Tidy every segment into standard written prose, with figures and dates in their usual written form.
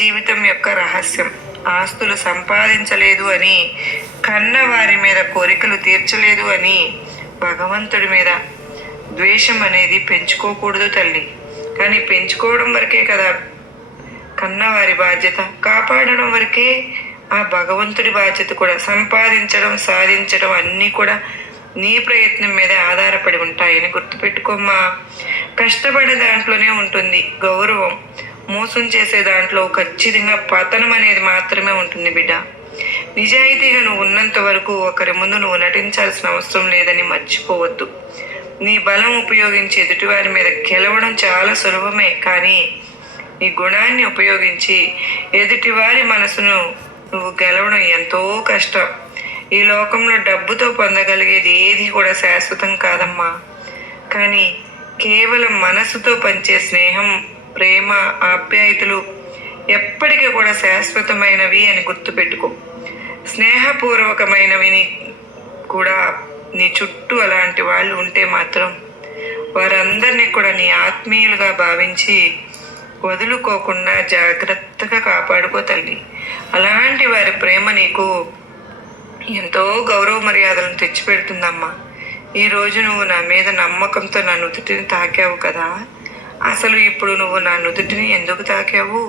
జీవితం యొక్క రహస్యం. ఆస్తులు సంపాదించలేదు అని, కన్నవారి మీద కోరికలు తీర్చలేదు అని భగవంతుడి మీద ద్వేషం అనేది పెంచుకోకూడదు తల్లి. కానీ పెంచుకోవడం వరకే కదా కన్నవారి బాధ్యత, కాపాడడం వరకే ఆ భగవంతుడి బాధ్యత కూడా. సంపాదించడం, సాధించడం అన్నీ కూడా నీ ప్రయత్నం మీదే ఆధారపడి ఉంటాయని గుర్తుపెట్టుకోమ్మా. కష్టపడే దాంట్లోనే ఉంటుంది గౌరవం. మోసం చేసే దాంట్లో ఖచ్చితంగా పతనం అనేది మాత్రమే ఉంటుంది బిడ్డ. నిజాయితీగా నువ్వు ఉన్నంత వరకు ఒకరి ముందు నువ్వు నటించాల్సిన అవసరం లేదని మర్చిపోవద్దు. నీ బలం ఉపయోగించి ఎదుటివారి మీద గెలవడం చాలా సులభమే, కానీ నీ గుణాన్ని ఉపయోగించి ఎదుటివారి మనసును నువ్వు గెలవడం ఎంతో కష్టం. ఈ లోకంలో డబ్బుతో పొందగలిగేది ఏది కూడా శాశ్వతం కాదమ్మా. కానీ కేవలం మనసుతో పంచే స్నేహం, ప్రేమ, ఆప్యాయతలు ఎప్పటికీ కూడా శాశ్వతమైనవి అని గుర్తుపెట్టుకో. స్నేహపూర్వకమైనవి కూడా నీ చుట్టూ అలాంటి వాళ్ళు ఉంటే మాత్రం వారందరినీ కూడా నీ ఆత్మీయులుగా భావించి వదులుకోకుండా జాగ్రత్తగా కాపాడుకో తల్లి. అలాంటి వారి ప్రేమ నీకు ఎంతో గౌరవ మర్యాదలను తెచ్చిపెడుతుందమ్మా. ఈరోజు నువ్వు నా మీద నమ్మకంతో నా నుదుటిని తాకావు కదా. అసలు ఇప్పుడు నువ్వు నా నుదుటిని ఎందుకు తాకావు?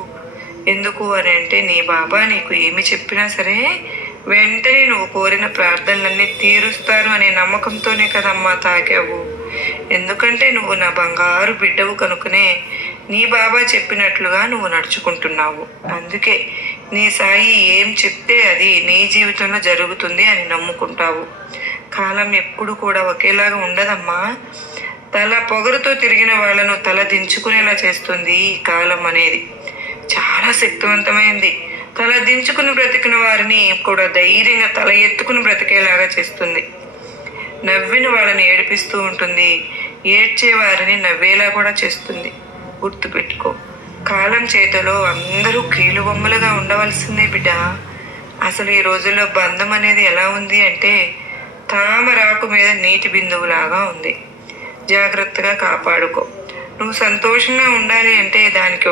ఎందుకు అని అంటే, నీ బాబా నీకు ఏమి చెప్పినా సరే వెంటనే నువ్వు కోరిన ప్రార్థనలన్నీ తీరుస్తారు అనే నమ్మకంతోనే కదమ్మా తాకావు. ఎందుకంటే నువ్వు నా బంగారు బిడ్డవు కనుకనే నీ బాబా చెప్పినట్లుగా నువ్వు నడుచుకుంటున్నావు. అందుకే నీ సాయి ఏం చెప్తే అది నీ జీవితంలో జరుగుతుంది అని నమ్ముకుంటావు. కాలం ఎప్పుడు కూడా ఒకేలాగా ఉండదమ్మా. తల పొగరుతో తిరిగిన వాళ్ళను తల దించుకునేలా చేస్తుంది ఈ కాలం అనేది. చాలా శక్తివంతమైంది. తల దించుకుని బ్రతికిన వారిని కూడా ధైర్యంగా తల ఎత్తుకుని బ్రతికేలాగా చేస్తుంది. నవ్విన వాళ్ళని ఏడిపిస్తూ ఉంటుంది, ఏడ్చే వారిని నవ్వేలా కూడా చేస్తుంది. గుర్తుపెట్టుకో, కాలం చేతిలో అందరూ కీలుబొమ్మలుగా ఉండవలసిందే బిడ్డ. అసలు ఈ రోజుల్లో బంధం అనేది ఎలా ఉంది అంటే, తామరాకు మీద నీటి బిందువులాగా ఉంది. జాగ్రత్తగా కాపాడుకో. నువ్వు సంతోషంగా ఉండాలి అంటే దానికి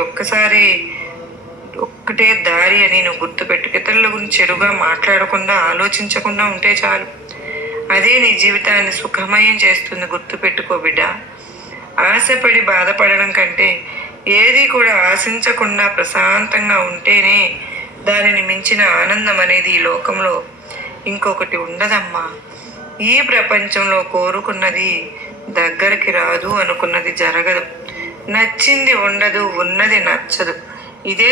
ఒక్కటే దారి అని నువ్వు గుర్తుపెట్టు. ఇతరుల గురించి చెడుగా మాట్లాడకుండా, ఆలోచించకుండా ఉంటే చాలు. అదే నీ జీవితాన్ని సుఖమయం చేస్తుంది. గుర్తుపెట్టుకో బిడ్డ. ఆశపడి బాధపడడం కంటే ఏది కూడా ఆశించకుండా ప్రశాంతంగా ఉంటేనే దానిని మించిన ఆనందం అనేది ఈ లోకంలో ఇంకొకటి ఉండదమ్మా. ఈ ప్రపంచంలో కోరుకున్నది దగ్గరికి రాదు, అనుకున్నది జరగదు, నచ్చింది ఉండదు, ఉన్నది నచ్చదు. ఇదే